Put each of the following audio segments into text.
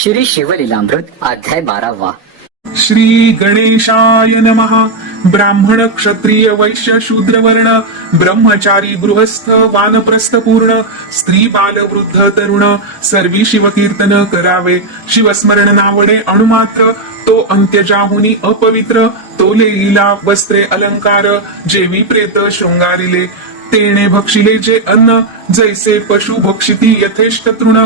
श्री शिवलीलामृत अध्याय बारावा. श्री गणेशाय नमहा ब्राह्मण क्षत्रिय वैश्य शूद्र वर्ण ब्रह्मचारी गृहस्थ वानप्रस्थ पूर्ण स्त्री बाल वृद्ध तरुण सर्वी शिवकीर्तन करावे. शिवस्मरण नावडे अणुमात्र तो अंत्यजाहुनी अपवित्र तो लेईला वस्त्रे अलंकार जेवी प्रेत शृंगारिले. तेणे भक्षिले जे अन्न जैसे पशु भक्षिती यथेष्ट तृण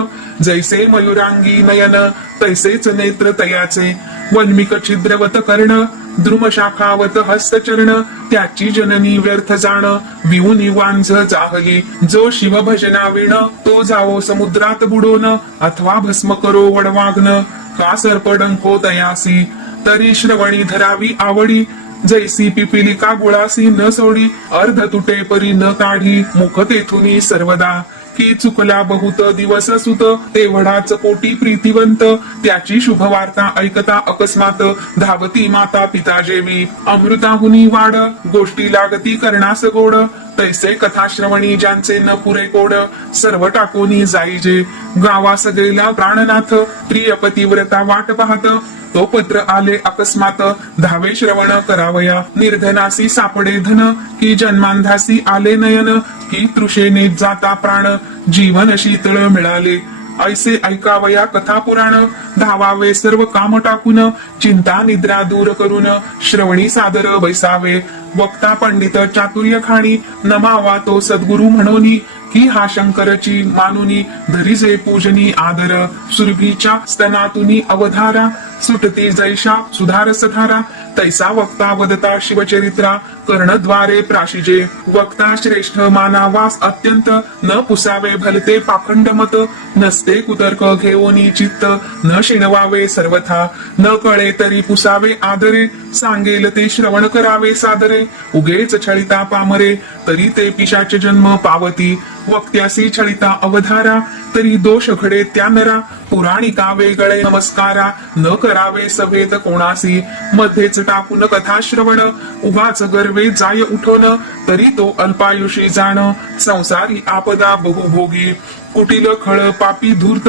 जैसे मयुरांगी नयन तैसेच नेत्र तयाचे वन्मिक छिद्रवत कर्ण द्रुमशाखावत हस्तचरण त्याची जननी व्यर्थ जाण विऊनी वांझ जाहली जो शिव भजना विण तो जावो समुद्रात बुडोन अथवा भस्म करो वडवाग्न का सर्पडंको तयासी तरी श्रवणी धरावी आवडी जैसी पिपिलिका गुळासी न सोडी अर्ध तुटे परी न काढी मुख तेथुनी सर्वदा. की चुकला बहुत दिवस सुत तेवढाच पोटी प्रीतिवंत. त्याची शुभ वार्ता ऐकता अकस्मात धावती माता पिता जेवी अमृताहुनी वाड गोष्टी लागती करणास गोड. तैसे कथा श्रवणी ज्यांचे न पुरे कोड सर्व टाकोनी जाईजे. गावा गेला प्राणनाथ प्रिय पतिव्रता वाट पाहत. तो पत्र आले अकस्मात धावे श्रवण करावया. निर्धनासी सापडे धन की जन्मांधासी आले नयन. की तृषेने जाता प्राण जीवन शीतळ मिळाले. ऐसे ऐकावया कथा पुराण धावावे सर्व काम टाकून चिंता निद्रा दूर करून श्रवणी सादर बैसावे. वक्ता पंडित चातुर्य खाणी नमावा तो सद्गुरु म्हणोनी ही हा शंकरची मानुनी धरीजे पूजनी आदर. सुरभीच्या स्तनातुनी अवधारा सुटती जैशा सुधार सधारा. तैसा वक्ता वदता शिवचरित्रा कर्णद्वारे प्राशिजे. वक्ता श्रेष्ठ मानावास अत्यंत. न पुसावे भलते पाखंड मत. नसते कुतर्क घेऊनी चित्त. न शिणवावे सर्वथा. न कळे तरी पुसावे आदरे. सांगेल ते श्रवण करावे सादरे. उगेच छळिता पामरे. तरी ते पिशाचे जन्म पावती. वक्त्यासी छळिता अवधारा तरी दोष घडे त्या नरा पुराणिका वेगळे नमस्कारा न करावे सभेत कोणासी. मध्येच टाकून कथा श्रवण उगाच गर्वे जाय उठोन तरी तो अल्पायुषी जाण. संसारी आपदा बहुभोगी. कुटील खळ पापी धूर्त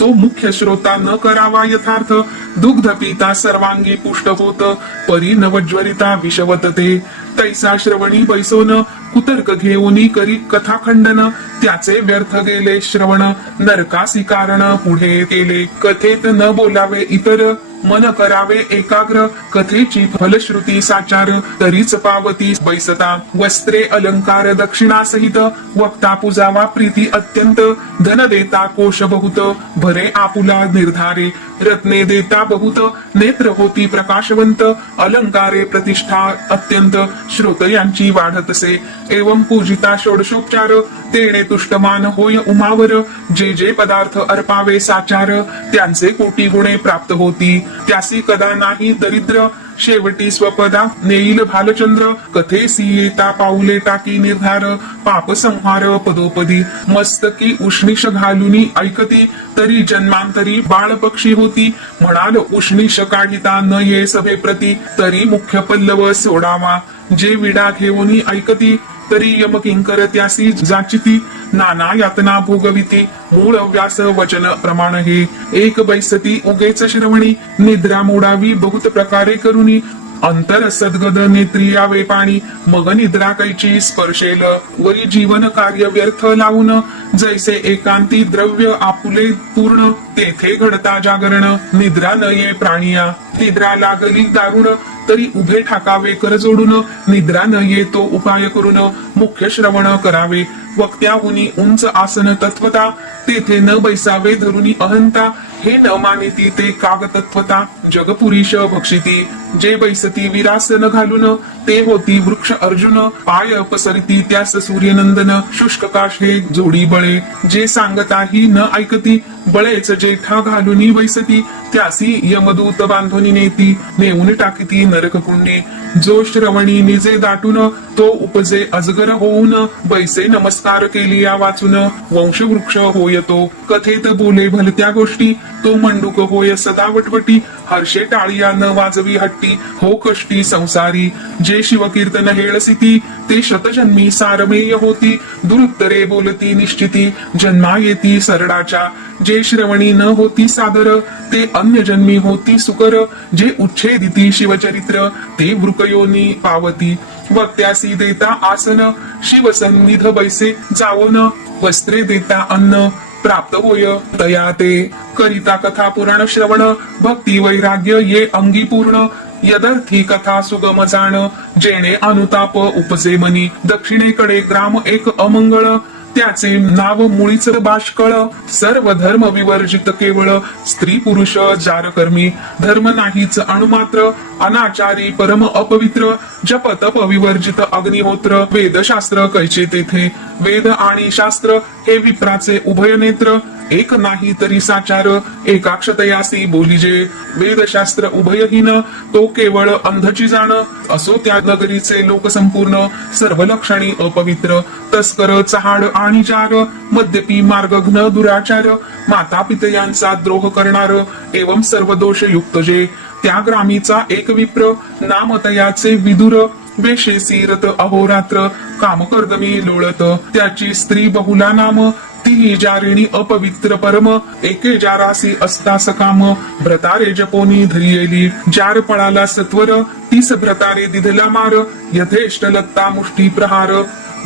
तो मुख्य श्रोता न करावा यथार्थ. दुग्ध पिता सर्वांगी पुष्ट होत परी नवज्वरिता विषवत ते तैसा श्रवणी बैसोन कुतर्क घेऊनी करी कथा खंडन त्याचे व्यर्थ गेले श्रवण नरकासी कारण पुढे केले. कथेत न बोलावे इतर. मन करावे एकाग्र कथेची फलश्रुती साचार तरीच पावती बैसता. वस्त्रे अलंकार दक्षिणासहित वक्ता पुजावा प्रीती अत्यंत. धन देता कोश बहुत भरे आपुला निर्धारे. रत्ने देता बहुत नेत्र होती प्रकाशवंत. अलंकारे प्रतिष्ठा अत्यंत श्रोत यांची वाढतसे. एवं पूजिता षोडशोपचार तेणे तुष्टमान होय उमावर. जे जे पदार्थ अर्पावे साचार त्यांचे कोटी गुणे प्राप्त होती. त्यासी कदा नाही दरिद्र. शेवटी स्वपदा नेईल भालचंद्र. कथेसी येता पाऊले टाकी निर्धार. पाप संहार पदोपदी. मस्तकी उष्णीश घालुनी ऐकती. तरी जन्मांतरी बाळ पक्षी होती. म्हणाल उष्णीश काढिता न ये सभेप्रती. तरी मुख्य पल्लव सोडावा. जे विडा घेऊनी ऐकती. तरी यमकिंकर त्यासी जाचिती नाना यातना भोगविती. मूळ व्यास वचन प्रमाण हे. एक बैसती उगेच श्रवणी. निद्रा मोडावी बहुत प्रकारे करुनी अंतर सद्गद नेत्री यावे पाणी. मग निद्रा कैची स्पर्शेल. वरी जीवन कार्य व्यर्थ लावून. जैसे एकांती द्रव्य आपुले पूर्ण. तेथे घडता जागरण. निद्रा न ये प्राणिया. निद्रा लागली दारुण. तरी उभे ठाकावे कर जोडून निद्रा न येतो उपाय करून. मुख्य श्रवण करावे. वक्त्याहुनी उंच आसन तत्वता. तेथे न बैसावे धरुनी अहंता. हे न मानिती ते काग तत्वता जगपुरीश भक्षिती. जे बैसती विरासन घालून ते होती वृक्ष अर्जुन. पाय पसरती त्यास सूर्यनंदन. शुष्क काश हे जोडी बळे. जे सांगता ही न ऐकती बळेच जेठा घालून बैसती. त्यासी यमदूत बांधून नेती नेऊन टाकती नरक कुंडी. जो श्रवणी निजे दाटून तो उपजे अजगर होऊन. बैसे नमस्कार केली या वाचून. वंशवृक्ष होय तो. कथेत बोले भलत्या गोष्टी. तो मंडूक होय सदा वटवटी हर्षे टाळिया न वाजवी हट्टी हो कष्टी संसारी. जे शिवकीर्तन हेळसिती ते शतजन्मी सारमेय होती. दुरुत्तरे बोलती निश्चिती जन्मा येती सरडाच्या. जे श्रवणी न होती सादर ते अन्य जन्मी होती सुकर. जे उच्छेदिती शिवचरित्र ते वृकयोनी पावती. वक्त्यासी देता आसन शिवसन्निध बैसे जावोन. वस्त्रे देता अन्न प्राप्त होय. तया ते करिता कथा पुराण श्रवण भक्ती वैराग्य ये अंगी पूर्ण. यदर्थी कथा सुगम जाण जेणे अनुताप उपजे मनी. दक्षिणेकडे ग्राम एक अमंगळ. त्याचे नाव मुळीच बाष्कळ. सर्व धर्म विवर्जित केवळ. स्त्री पुरुष जारकर्मी. धर्म नाहीच अणुमात्र. अनाचारी परम अपवित्र. जप तप विवर्जित अग्निहोत्र. वेदशास्त्र कैचे तेथे. वेद आणि शास्त्र हे विप्राचे उभय नेत्र. एक नाही तरी साचार. एकाक्षतयासी बोलिजे वेदशास्त्र उभयहीन. तो केवळ अंधची जाण. असो त्या नगरीचे लोक संपूर्ण सर्व लक्षणी अपवित्र. तस्कर चहाड आणि जार मद्यपी मार्गघ्न दुराचार माता पितयांचा द्रोह करणार एवं सर्व दोष युक्त जे त्या ग्रामीचा एक विप्र नामतयाचे विदुर वेशे सीरत अहोरात्र कामकर्दमी लोळत त्याची स्त्री बहुला नाम तिही जारिणी अपवित्र परम एके जारासी असता सकाम भ्रतारे जपोनी धरियेली जार पळाला सत्वर तीस भ्रतारे दिधला मार यथेष्ट लत्ता मुष्टी प्रहार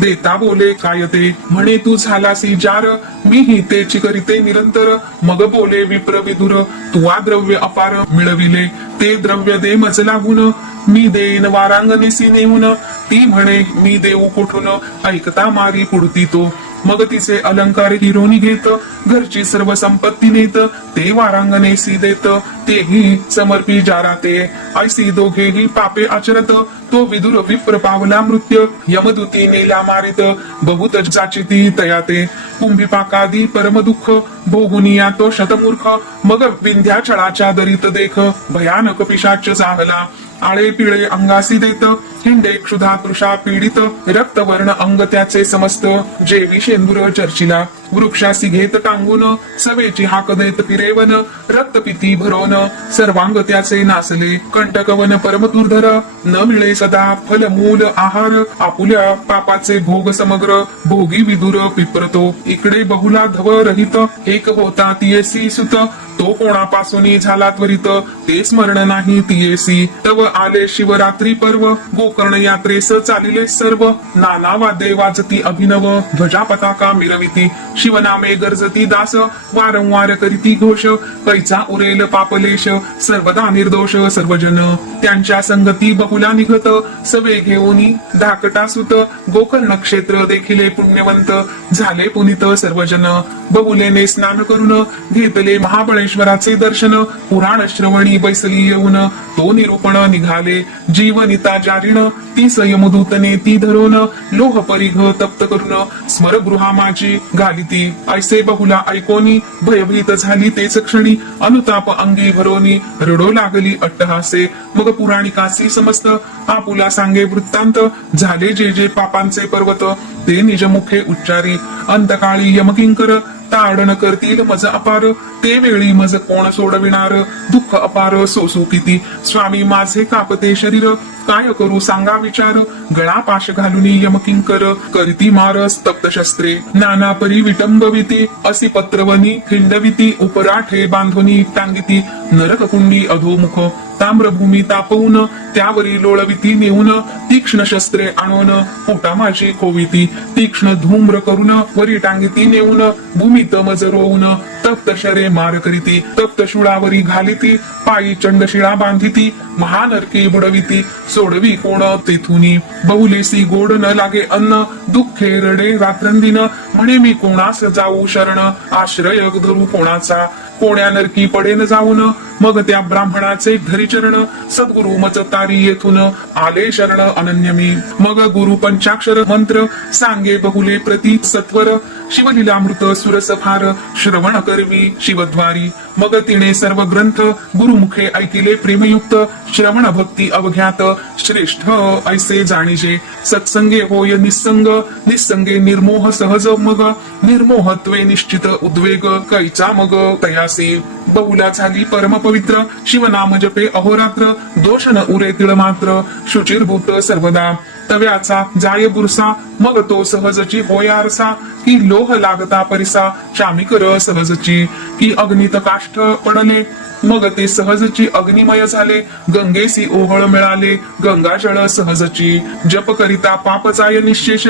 देता बोले काय ते म्हणे तू झालासी जार मीही तेची करीते निरंतर. मग बोले विप्र विदुर तुवा द्रव्य अपार मिळविले. ते द्रव्य दे मज लागून मी देईन वारांगणीसी नेऊन. ती म्हणे मी देऊ कुठून? ऐकता मारी पुढती तो. मग तिचे अलंकार हिरोनी घेत घरची सर्व संपत्ती नेत ते वारांगणेसी देत तेही समर्पी जाराते. ऐसी दोघेही पापे आचरत तो विदुर विप्र पावला मृत्य यमदुती नेला मारित बहुत जाचिती तयाते. कुंभिपाकादी परम दुःख भोगुनिया तो शतमूर्ख मग विंध्याचळाच्या दरीत देख भयानक पिशाच चाहला आळे पिळे अंगासी देत हिंडे क्षुधा तृषा पीडित रक्तवर्ण अंग त्याचे समस्त जेवी शेंदूर चर्चिला. वृक्षासी घेत टांगून सवेची हाक देत फिरेवन रक्तपिती भरवून सर्वांग त्याचे नासले कंटकवन परम दुर्धर न मिळे सदा फल मूल आहार आपुल्या पापाचे भोग समग्र. भोगी विदुर पिपरतो इकडे बहुला धव रहित एक होता तियेसी सुत तो कोणापासून झाला त्वरित. ते स्मरण नाही तियेसी तव आले शिवरात्री पर्व. गोकर्ण यात्रेस चालिले सर्व. नाना वादे वाजती अभिनव. ध्वजा पताका मिरविती. शिवनामे गरजती दास वारंवार करीती घोष कैचा उरेल पापलेश सर्वदा निर्दोष सर्वजन. त्यांच्या संगती बहुला निघत सवे घेऊन धाकटा सुत गोकर्ण क्षेत्र देखिले पुण्यवंत झाले पुनित सर्वजन. बहुलेने स्नान करून घेतले महाबळेश्वराचे दर्शन पुराण श्रवणी बैसली येऊन तो निरूपण निघाले जीवनिता जारीण ती संयमदूतने ती धरून लोह परिघ तप्त करून स्मरगृहा माझी घालिती ऐसे बहुला ऐकोनी भयभीत झाली तेच क्षणी. अनुताप अंगी भरोनी. रडो लागली अट्टहासे. मग पुराणिकासी समस्त. आपुला सांगे वृत्तांत. झाले जे जे पापांचे पर्वत. ते निजमुखे उच्चारी. अंतकाळी यमकिंकर. ताडण करतील मज अपार. ते वेळी मज कोण सोडविणार? दुःख अपार सोसू किती. स्वामी माझे कापते शरीर. काय करू सांगा विचार. गळा पाश घालून यमकिंकर करती मार स्तप्त शस्त्रे. नाना परी विटंबविती असी पत्रवनी खिंडविती उपराठे बांधोनी टांगिती. नरक कुंडी अधोमुख. ताम्रभूमी तापवून त्यावरी लोळविती नेऊन तीक्ष्ण शस्त्रे आणून पोटा माझी खोविती तीक्ष्ण धूम्र करून वरी टांगिती नेऊन भूमीत मज रोवून तप्त शरे मार करीती तप्त शुळावरी घालिती पायी चंडशिळा बांधिती महानरकी बुडविती सोडवी कोण तेथुनी बहुलेसी गोड न लागे अन्न दुःखे रडे रात्रंदिन म्हणे मी कोणास जाऊ शरण आश्रय धरू कोणाचा कोण्या नरकी पडेन जाऊन. मग त्या ब्राह्मणाचे घरी चरण सद्गुरु मच तारी येथून आले शरण अनन्य मी. मग गुरु पंचाक्षर मंत्र सांगे बहुले प्रती सत्वर. शिवलीलामृत सुरस फार श्रवण करवी शिवद्वारी मग तिने सर्व ग्रंथ गुरुमुखे ऐकिले प्रेमयुक्त श्रवण भक्ती अवघ्यात श्रेष्ठ ऐसे जाणीजे सत्संगे होय निसंग निसंगे निर्मोह सहज मग निर्मोहत्वे निश्चित उद्वेग कैचा मग तयासे बहुला झाली परम पवित्र शिवनाम जपे अहोरात्र दोष न उरे तिळ मात्र शुचिर्भूत सर्वदा तव्याचा जाय बुरसा मग तो सहजची होय आरसा की लोह लागता परिसा शामिकर सहजची. की अग्नित काष्ठ पडले मग ते सहजची अग्निमय झाले. गंगेसी ओहळ मिळाले गंगाजळ सहजची. जप करिता पाप जाय निशेष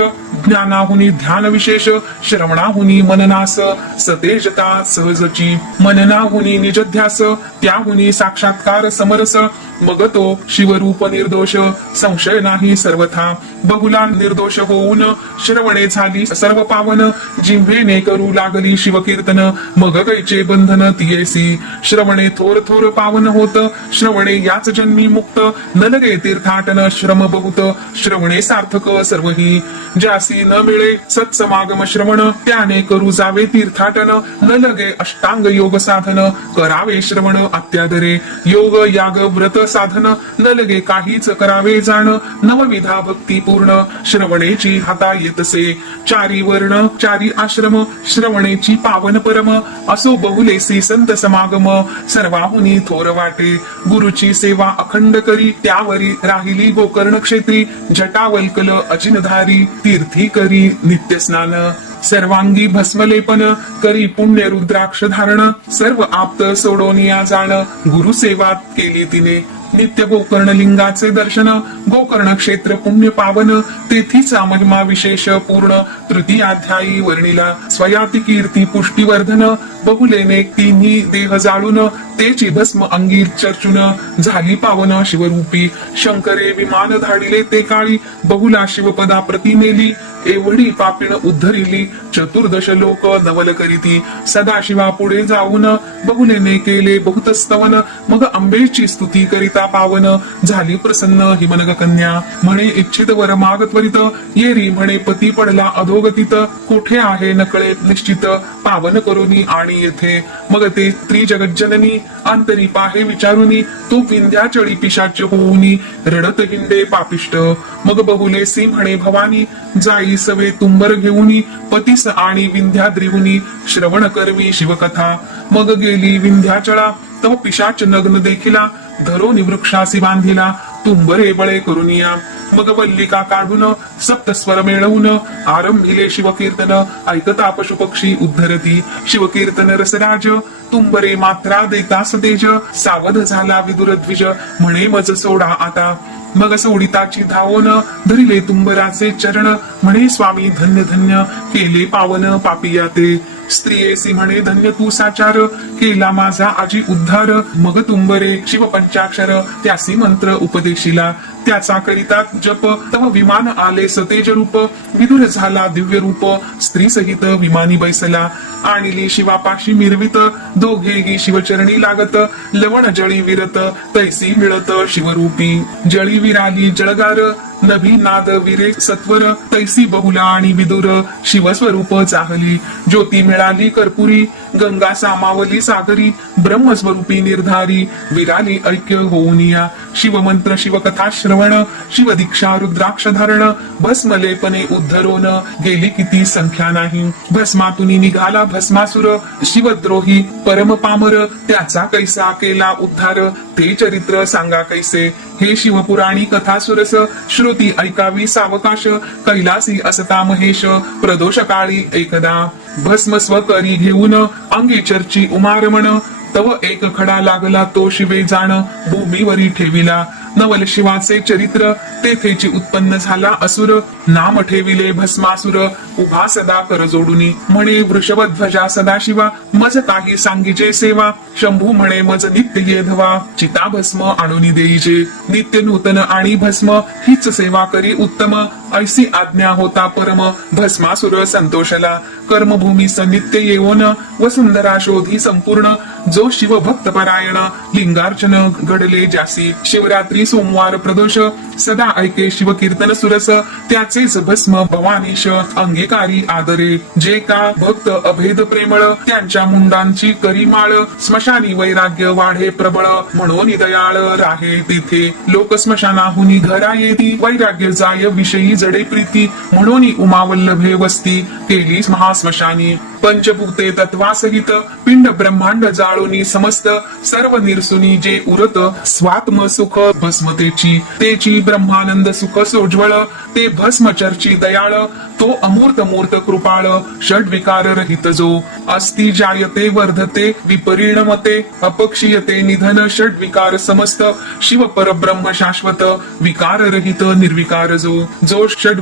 ज्ञानाहुनी ध्यान विशेष श्रवणाहुनी मननास सतेजता सहजची. मननाहुनी निजध्यास त्याहुनी साक्षात्कार समरस. मग तो शिवरूप निर्दोष संशय नाही सर्वथा. बहुला निर्दोष होऊन श्रवणे झाली सर्व पावन जिंभेने करू लागली शिवकीर्तन. मग कैचे बंधन तियेसी श्रवणे थोर थोर पावन होत. श्रवणे याच जन्मी मुक्त. नलगे तीर्थाटन श्रम बहुत. श्रवणे सार्थक सर्वही. ज्यासी न मिळे सत्समागम श्रवण त्याने करू जावे तीर्थाटन. न लगे अष्टांग योग साधन करावे श्रवण अत्यादरे. योग याग व्रत साधन न लगे काहीच करावे जाण. नवविधा भक्ती पूर्ण श्रवणेची हाता येतसे. चारी वर्ण चारी आश्रम श्रवणेची पावन परम असो बहुलेसी संत समागम सर्वाहुनी थोर वाटे. गुरुची सेवा अखंड करी त्यावरी राहिली गोकर्ण क्षेत्री. जटावल्कल अजिनधारी तीर्थी करी नित्य स्नान सर्वांगी भस्मलेपन करी पुण्य रुद्राक्ष धारण. सर्व आप्त सोडोनिया जाण गुरुसेवात केली तिने. नित्य गोकर्ण लिंगाचे दर्शन गोकर्ण क्षेत्र पुण्य पावन तेथीचा महिमा विशेष पूर्ण तृतीयाध्यायी वर्णिला स्वयाती कीर्ती पुष्टीवर्धन बहुलेने तिन्ही देह जाळून तेची भस्म अंगी चर्चून झाली पावन शिवरूपी शंकरे विमान धाडिले ते काळी बहुला शिवपदा प्रतिमेली एवढी पापिण उद्धरिली. चतुर्दश लोक नवल करीती सदाशिवा पुढे जाऊन बहुलेने केले. बहुत स्तवन मग अंबेची स्तुती करिता पावन. झाली प्रसन्न हिमनग कन्या. म्हणे इच्छित वर माग त्वरित. येरी म्हणे पती पडला अधोगतीत. कुठे आहे नकळे निश्चित? पावन करुनी आणि येथे. मग ते त्रिजगज्जननी. अंतरी पाहे विचारुनी. तो विंध्याचळी पिशाच होऊनी. रडत हिंडे पापिष्ट. मग बहुले सी म्हणे भवानी जाई सवे तुंबर घेऊनी पतीस आणि विंध्याद्रिहुनी श्रवण करवी शिवकथा. मग गेली विंध्याचळा तव पिशाच नग्न देखिला धरो वृक्षासी बांधिला. तुंबरे बळे करून या मग वल्लिका काढून सप्तस्वर मिळवून आरंभिले शिवकीर्तन. ऐकता पशुपक्षी उद्धरती शिवकीर्तन रसराज तुंबरे मात्रा देतास तेज सावध झाला विदुर द्विज म्हणे मज सोडा आता. मग सोडिताची धावन धरिले तुंबराचे चरण. म्हणे स्वामी धन्य धन्य केले पावन पापिया ते स्त्रियेसी म्हणे धन्य तू साचार केला माझा आजी उद्धार. मग तुंबरे शिव पंचाक्षर त्यासी मंत्र उपदेशिला. त्याचा करिता जप तव विमान आले सतेज रूप विदुर झाला दिव्य रूप स्त्री सहित विमानी बैसला. आणली शिवापाशी मिरवित दोघेही शिवचरणी लागत. लवण जळी विरत तैसी मिळत शिवरूपी. जळी विराली जळगार नभी नाद विरे सत्वर. तैसी बहुला आणि विदुर शिवस्वरूप चाहली. ज्योती मिळाली कर्पुरी गंगा सामावली सागरी ब्रह्मस्वरूपी निर्धारी विराली ऐक्य होऊनिया शिवमंत्र शिवकथा श्रवण शिवदीक्षा रुद्राक्ष धारण भस्मलेपने उद्धरोन. गेली किती संख्या नाही. भस्मातून निघाला भस्मासुर शिवद्रोही परम पामर त्याचा कैसा केला उद्धार? ते चरित्र सांगा कैसे? हे शिवपुराणी कथा सुरस श्रुती ऐकावी सावकाश कैलासी असता महेश प्रदोष काळी एकदा. भस्म स्वकरी घेऊन अंगी चर्ची उमारमण तव एक खडा लागला तो शिवे जाण भूमीवरी ठेविला. नवल शिवाचे चरित्र तेथेची उत्पन्न झाला असुर. नाम ठेविले भस्मासुर. उभा सदा कर जोडुनी. म्हणे वृषभध्वजा सदाशिवा. मज काही सांगिजे सेवा. शंभू म्हणे मज नित्य ये धवा. चिता भस्म आणून देईजे. नित्य नूतन आणि भस्म. हीच सेवा करी उत्तम. ऐसी आज्ञा होता परम. भस्मासुर संतोषला. कर्मभूमी सनित्य येऊन. वसुंधरा शोधी संपूर्ण. जो शिव भक्त परायण. लिंगार्चन घडले जासी शिवरात्री सोमवार प्रदोष. सदा ऐके शिव कीर्तन सुरस. त्याचेच भस्म भवानीश. अंगी आदरे. जे का भक्त अभेद प्रेमळ. त्यांच्या मुंडांची करी माळ स्मशानी वैराग्य वाढे प्रबळ. म्हणून दयाळ राहे तिथे. लोक स्मशानाहुनी घरा येती. वैराग्य जाय विषयी जडे प्रीती. म्हणून उमावल्लभे वस्ती. केली महास्मशानी. पंचभूते तत्वासहित. पिंड ब्रह्मांड जाळोनी समस्त. सर्व निरसुनी जे उरत. स्वात्म सुख भस्मतेची तेची ब्रह्मानंद सुख सोज्वळ ते भस्म चर्ची दयाळ तो अमूर्त मूर्त कृपाळ षड विकार रहित जो. अस्ति जायते वर्धते विपरिणमते अपक्षीयते निधन षड विकार समस्त शिव परब्रह्म शाश्वत विकार रहित निर्विकार जो. जो षड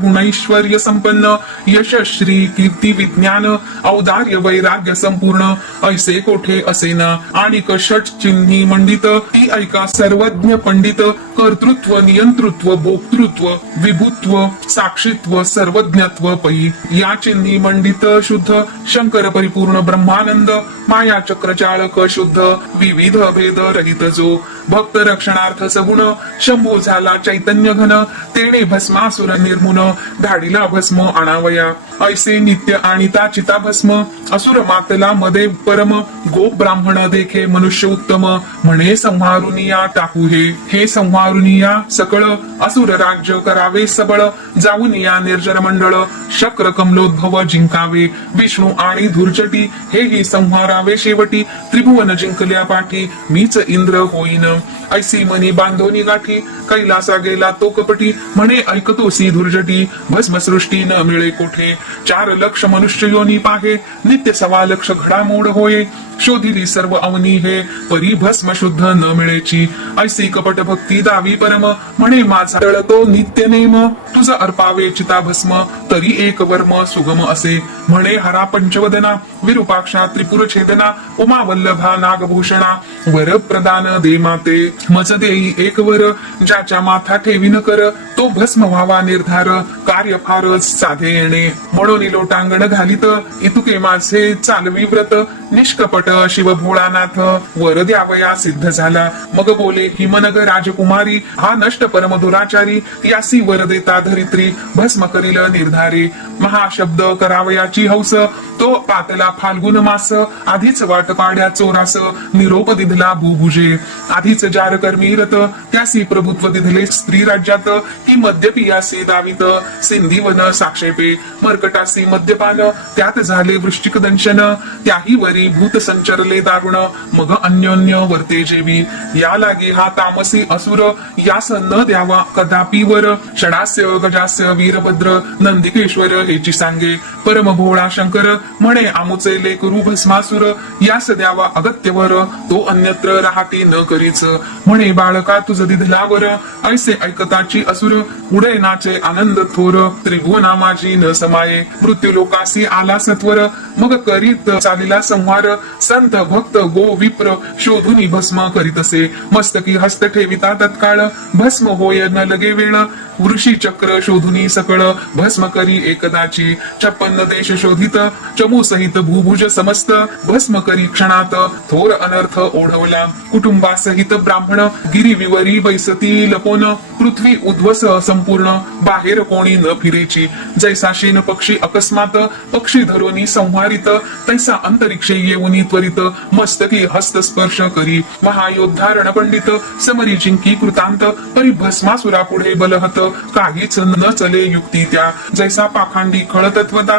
संपन्न यश श्री कीर्ती विज्ञान औदार्य वैराग्य संपूर्ण ऐसे कोठे असेना आणि षट चिन्ही मंडित ती ऐका सर्वज्ञ पंडित कर्तृत्व नियंतृत्व भोक्तृत्व विभुत्व साक्षित्व सर्वज्ञत्व पै. या चिन्ही मंडित शुद्ध शंकर परिपूर्ण ब्रह्मानंद माया चक्र चाळक शुद्ध विविध भेद रहित जो. भक्त रक्षणार्थ सगुण शंभू झाला चैतन्य घन तेने भस्मासुर निर्मुन धाडीला भस्म आणावया ऐसे नित्य आणिता चिता भस्म असुर मातला मदे परम गोप ब्राह्मण देखे मनुष्य उत्तम. म्हणे संहारुनिया टाकू हे संहारुनिया सकळ असुर राज्य करावे सबळ. जाऊन या निर्जर मंडळ शक्र कमलोद्भव जिंकावे. विष्णू आणि धुर्जटी हेही संहारावे शेवटी. त्रिभुवन जिंकल्या पाठी मीच इंद्र होईन. ऐसी मनी बांधोनी गाठी कैलासा गेला तो कपटी म्हणे ऐकतोसी धुर्जटी भस्मसृष्टी न मिळे कोठे. चार लक्ष मनुष्य योनी पाहे नित्य सवा लक्ष घडामोड होये. शोधिली सर्व अवनी हे परी भस्म शुद्ध न मिळेची. ऐसी कपट भक्ती दावी परम म्हणे माझा तो नित्य नेम. तुझ अर्पावे चिताभस्म तरी एक वर्म सुगम असे. म्हणे हरा पंचवदना विरूपाक्षा त्रिपुर छेदना उमा वल्लभा नागभूषणा. वर प्रदान दे माते मज देई एक वर. ज्याच्या माथा ठेवीन कर तो भस्म व्हावा निर्धार कार्य फारच साधे येणे. म्हणून लोटांगण घालित इतुके माझे चालवी व्रत. निष्कपट शिव भोळानाथ वर द्यावया सिद्ध झाला. मग बोले हिमनग राजकुमारी हा नष्ट परम दुराचारी यासी वर देता धरित्री भस्म करील निर्धारी. महाशब्द करावयाची हौस तो पातला फाल्गुन मास. आधीच वाट पाड्या चोरास निरोप दिधला भूभुजे. आधीच जार कर्मी रत त्यासी प्रभुत्व दिधले स्त्री राज्यात. ती मद्यपियासी दावित सिंधी वन साक्षेपे. मर्कटासी मद्यपान त्यात झाले वृश्चिक दंशन. त्याही वरी भूत संचरले दारुण. मग अन्योन्य वर्ते जेवी. या लागी हा तामसी असुर यास न द्यावा कदापि वर. षडास्य गजास्य वीरभद्र नंदिकेश्वर हेची सांगे. परम भोळा शंकर म्हणे आमुचे लेख भस्मासुर यास द्यावा अगत्यवर तो अन्यत्र राहती न करीच. म्हणे बाळका तुझ दिधलावर ऐसे ऐकताची असुर उडे नाचे आनंद थोर त्रिभुवना माझी न समाये. मृत्यू लोकासी आला सत्वर मग करीत चालिला संहार. संत भक्त गो विप्र शोधून भस्म करीत असे मस्तकी हस्त ठेविता तत्काळ भस्म होय न लगे वेळ. वृषी चक्र शोधून सकळ भस्म करी एकदाची. छप्पन देश शोधित चमू सहित भूभुज समस्त भस्म करी क्षणात थोर अनर्थ ओढवला. कुटुंबासहित ब्राह्मण गिरी विवरी बैसती लपोन पृथ्वी उद्वस संपूर्ण बाहेर कोणी न फिरेची. जैसा शेन पक्षी अकस्मात पक्षी धरोनी संहारित तैसा अंतरिक्षे येऊनी त्वरित मस्तकी हस्तस्पर्श करी. महायोद्धा रणपंडित समरी जिंकी कृतांत परी भस्मासुरा पुढे बलहत काहीच न चले युक्ती त्या. जैसा पाखांडी खळतत्वता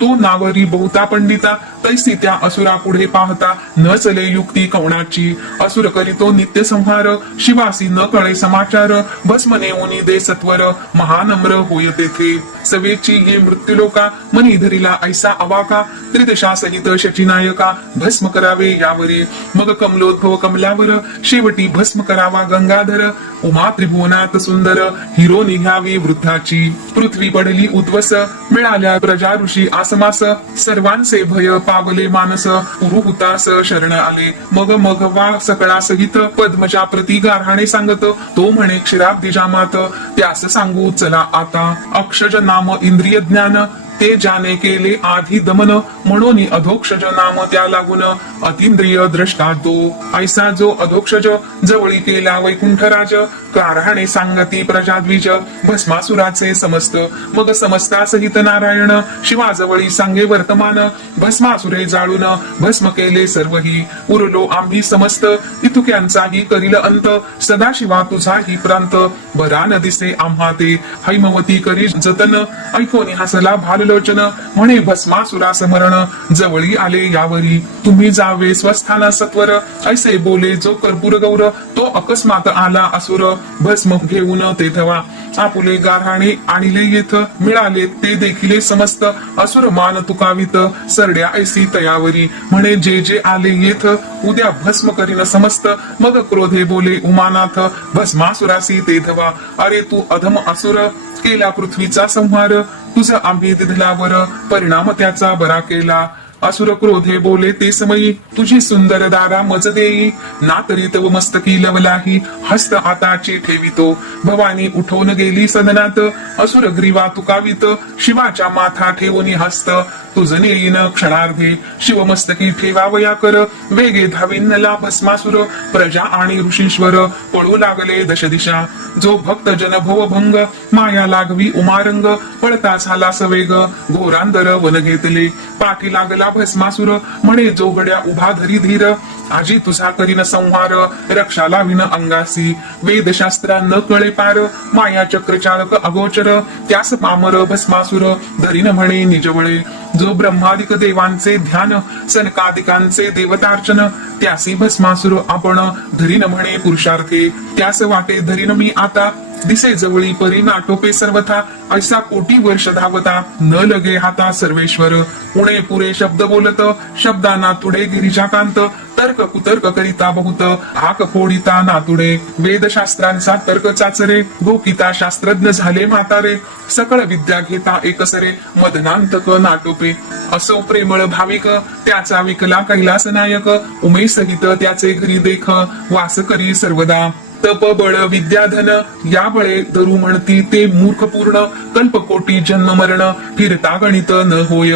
तो नावरी बहुता पंडिता तैसी त्या असुरा पुढे पाहता. न चले युक्ती कवणाची असुर करीतो नित्य संहार. शिवासी न कळे समाचार भस्म नेऊनी दे सत्वर. महानम्र होय तेथे. सवेची ये मृत्यूलोका मनी धरिला ऐसा अवाका. त्रिदशा सहित शचीनायका भस्म करावे यावरे. मग कमलोद्भव कमलावर शेवटी भस्म करावा गंगाधर. उमा त्रिभुवनात सुंदर हिरो निघावी वृद्धाची. पृथ्वी पडली उद्वस मिळाल्या प्रजा ऋषी आस आसमास सर्वांचे भय पावले मानस. पुरु हुतास शरण आले. मग मग वा सकळा सहित पद्मच्या प्रती गारहाणे सांगत तो म्हणे क्षीराब्दी मात त्यास सांगू चला आता. अक्षज नाम इंद्रिय ज्ञान ते जाने केले आधी दमन. म्हणून अधोक्षज नाम त्या लागून अतिंद्रिय द्रष्टा तो ऐसा जो अधोक्षज जवळी केला वैकुंठ राज कारहाणे सांगती प्रजाद्विज भस्मासुराचे समस्त मग समस्ता सहित नारायण शिवाजवळी सांगे वर्तमान भस्मासुरे जाळून भस्म केले सर्वही उरलो आम्ही समस्त इतुक्यांचाही करील अंत सदाशिवा तुझाही प्रांत बरा न दिसे आम्हा ते हैमवती करी जतन ऐकोनी हसला भाललोचन म्हणे भस्मासुरा समरण जवळी आले यावरी तुम्ही जा जावे स्वस्थाना सत्वर. ऐसे बोले जो कर्पूर गौर तो अकस्मात आला असुर. भस्म घेऊन तेथवा आपुले गारहाणे आणले येथ. मिळाले ते देखिले समस्त. असुर मान तुकावित. सरड्या ऐसी तयावरी. म्हणे जे जे आले येथ उद्या भस्म करीन समस्त. मग क्रोधे बोले उमानाथ. भस्मासुरासी तेथवा अरे तू अधम असुर. केला पृथ्वीचा संहार. तुझा आम्ही दिधलावर. परिणाम त्याचा बरा केला. असुर क्रोधे बोले ते समयी तुझी सुंदर दारा मज देई. ना तरी तव मस्तकी लवलाही हस्त हाताची ठेवितो. भवानी उठवून गेली सदनात असुर ग्रीवा तुकावित. शिवाच्या माथा ठेवून हस्त तुझ नेईन क्षणार्धे. शिवमस्तकी ठेवावया कर वेगे धाविन्नला भस्मासुर प्रजा आणि ऋषीश्वर पळू लागले दशदिशा. जो भक्त जन भवभंग माया लागवी उमारंग पळता झाला सवेग. घोरांदर वन घेतले. पाठी लागला भस्मासुर म्हणे जोगड्या उभा धरी धीर. आजी तुझा करीन संहार रक्षा लाविन अंगासी. वेदशास्त्रा न कळे पार माया चक्र चालक अगोचर. त्यास पामर भस्मासुर धरीन म्हणे निजवळे. जो ब्रह्मादिक देवांचे ध्यान सनकादिकांचे देवतार्चन त्यासी भस्मासुर आपण धरीन म्हणे पुरुषार्थे. त्यास वाटे धरीन मी आता दिसे जवळी परी नाटोपे सर्वथा ऐसा कोटी वर्ष धावता न लगे हाता सर्वेश्वर. पुणे पुरे शब्द बोलत शब्दाना तुडे गिरिजाकांत तर्क कुतर्क करिता बहुत हाक फोडिता नातुडे. वेदशास्त्रांचा तर्क चाचरे गोकिता शास्त्रज्ञ झाले म्हातारे. सकळ विद्या घेता एकसरे मदनांतक नाटोपे. असो प्रेमळ भाविक त्याचा विकला कैलास नायक. उमेसहित त्याचे घरी देख वास करी सर्वदा. तप बळ विद्याधन या बळे धरू म्हणती ते मूर्ख पूर्ण कल्पकोटी जन्म मरण फिरता गणित न होय.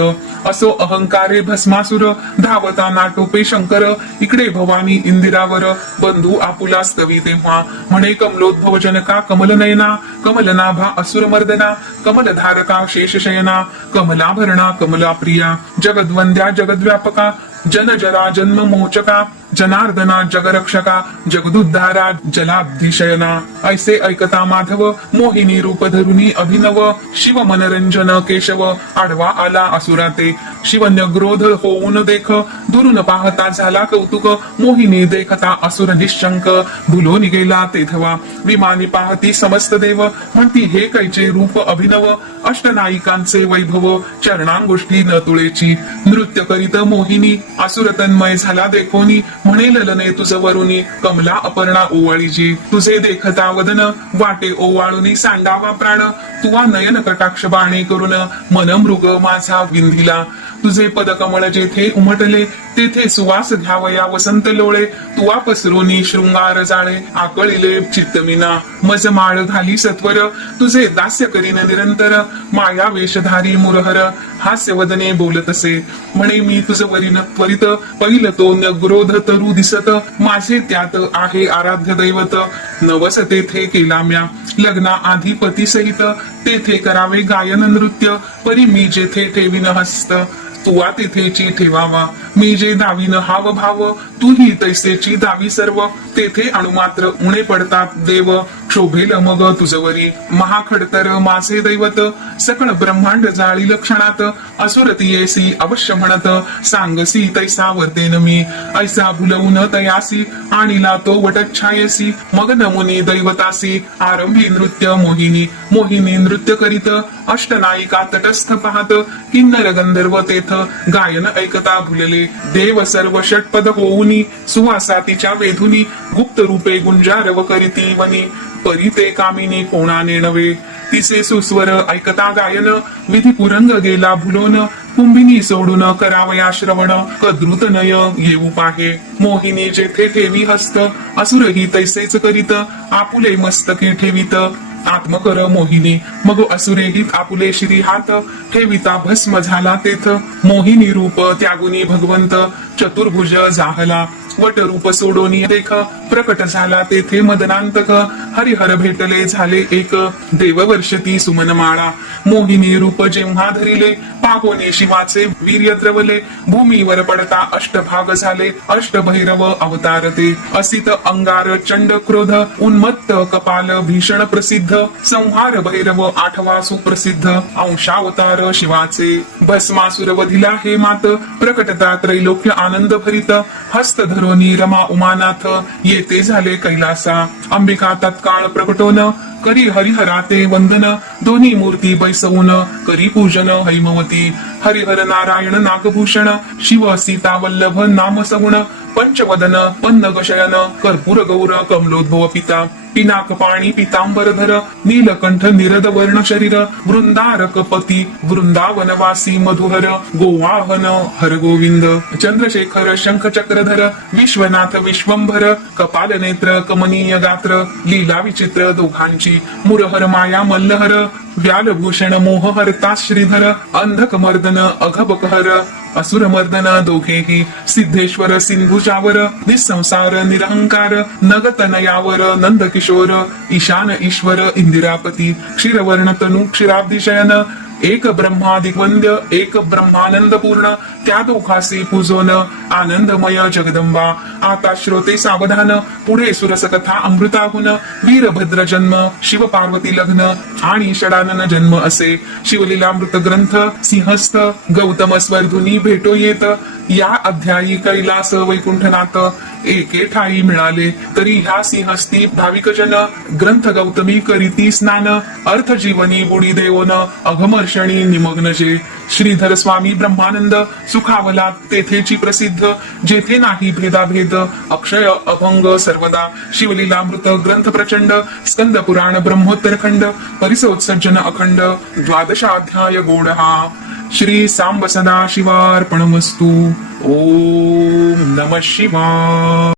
असो अहंकारे भस्मासुर धावता नाटोपे शंकर इकडे भवानी इंदिरावर बंधू आपुला स्तवी तेव्हा. म्हणे कमलोद्भव जनका कमल नयना कमल नाभा असुर मर्दना कमल धारका शेष शयना कमलाभरणा कमला प्रिया जगद्वंद्या जगद्व्यापका जन जरा जन्म मोचका जनार्दना जगरक्षका जगदुद्धारा जलाब्धिशयना ऐसे ऐकता माधव मोहिनी रूप धरुनी अभिनव शिव मनरंजन केशव आडवा आला असुराते। शिवन्यग्रोध होऊन देख दुरून पाहता झाला कौतुक मोहिनी देखता असुर निशंक। भुलोनी गेला तेथवा विमानी पाहती समस्त देव। म्हणती हे कैचे रूप अभिनव अष्टनायिकांचे वैभव चरणांगोष्ठी न तुळेची नृत्य करीत मोहिनी असुर तन्मय झाला देखोनी। म्हणे ललने तुझ वरुणी कमला अपर्णा ओवाळीजी. तुझे देखता वदन वाटे ओवाळूनी सांडावा प्राण. तुवा नयन कटाक्ष बाणे करून मन मृग माझा विंधिला तुझे पदकमळ जेथे उमटले तेथे सुवास घ्यावया वसंत लोळे. तुवा पसरोनी शृंगार जाळे आकळिले चित्तमिना. मज माळ घाली सत्वर तुझे दास्य करीन निरंतर. माया वेशधारी मुरहर हास्य वदने बोलतसे. म्हणे मी तुझ वरीन त्वरित पहिल तो नग्रोध तरु दिसत. माझे त्यात आहे आराध्य दैवत. नवस तेथे केला म्या लग्ना आधी पती सहित. तेथे करावे गायन नृत्य परी मी जेथे ठेवीन हस्त. तुवा तिथेची ठेवावा. मी जे दावीन हाव भाव तूही तैसेची दावी सर्व. तेथे अणुमात्र उणे पडतात देव. शोभेल मग तुझवरी. महाखडतर माझे दैवत. सकळ ब्रह्मांड जाळी लक्षणात. असुरती येसी अवश्य म्हणत. सांगसी तैसा वदेन मी. ऐसा भुलवून तयासी. आणिला तो वटच्छायसी मग नमुनी दैवतासी. आरंभी नृत्य मोहिनी. मोहिनी नृत्य करीत. अष्टनायिका तटस्थ पाहत किन्नर गंधर्व तेथ गायन ऐकता भुलले. देव सर्व षटपद होऊनी सुवासा तिच्या वेधुनी गुप्त रूपे गुंजारव करीती वनी. परी ते कामिनी कोणाने नवे तिचे सुस्वर ऐकता गायन विधी पुरंग गेला भुलोन. कुंभिनी सोडून करावया श्रवण कद्रुत नय येऊ पाहे. मोहिनी जेथे ठेवी हस्त असुरही तैसेच करीत आपुले मस्तके ठेवित. आत्मकर मोहिनी. मग असुरेहित आपुले श्री हात ठेविता भस्म झाला तेथ. मोहिनी रूप त्यागुनी भगवंत. चतुर्भुज जाहला वटरूप सोडोनी देख प्रकट झाला तेथे मदनांतक. हरिहर भेटले झाले एक. देववर्षती सुमनमाळा. मोहिनी रूप जेव्हा धरिले पापोने शिवाचे वीर्य द्रवले. भूमीवर पडता अष्टभाग झाले अष्टभैरव अवतारते. असित अंगार चंड क्रोध उन्मत्त कपाल भीषण प्रसिद्ध. संहार भैरव आठवा सुप्रसिद्ध. अंशावतार शिवाचे. भस्मासुर वधिला हे मात. प्रकटता त्रैलोक्य आनंद भरित हस्त धरोनी रमा उमानाथ येते झाले कैलासा अंबिका तत्काळ प्रकटोन करी हरिहराते वंदन. दोन्ही मूर्ती बैसवून करी पूजन. हैमवती हरिहर नारायण नागभूषण. शिव सीता वल्लभ नाम सगुण. पंचवदन पन्नगशयन कर्पूर गौर कमलोद्भव पिता. पिनाक पाणी पितांबरधर नीलकंठ निरद वर्ण शरीर. वृंदारक पती वृंदावनवासी मधुहर. गोवाहन हर गोविंद. चंद्रशेखर शंख चक्रधर विश्वनाथ विश्वंभर. कपाल नेत्र कमनीय गात्र. लीला विचित्र दोघांची मुरहर माया मल्लहर व्यालभूषण मोहहरता श्रीधर अंधकमर्दन अघबकहर असुरमर्दन दोघेही सिद्धेश्वर सिंधुजावर निसंसार निरहंकार नगतनयावर नंदकिशोर ईशान ईश्वर इंदिरापती क्षीरवर्ण तनु क्षीराब्धिशयन एक ब्रह्मादिवंद्य एक ब्रह्मानंद पूर्ण त्या दोखासी पूजोन आनंदमय जगदंबा. आता श्रोते सावधान पुढे सुरसकथा अमृताहून वीरभद्र जन्म शिव पार्वती लग्न आणि षडानन जन्म असे. शिवलीलामृत ग्रंथ सिंहस्थ गौतम स्वर्धुनी भेटो येत. या अध्यायी कैलास वैकुंठनाथ एके ठाई मिळाले तरी ह्या सिंहस्ती भाविकजन ग्रंथ गौतमी करीती स्नान अर्थ जीवनी बुडी देवन अघमर्षणी निमग्न जे श्रीधर स्वामी ब्रह्मानंद सुखावला तेथेची प्रसिद्ध जेथे नाही भेदाभेद अक्षय अभंग सर्वदा. शिवलीलामृत ग्रंथ प्रचंड स्कंद पुराण ब्रह्मोत्तरखंड परिसोत्सर्जन अखंड द्वादशाध्याय गोड हा. श्री सांब सदा शिवार्पणमस्तु Om Namah Shivaya.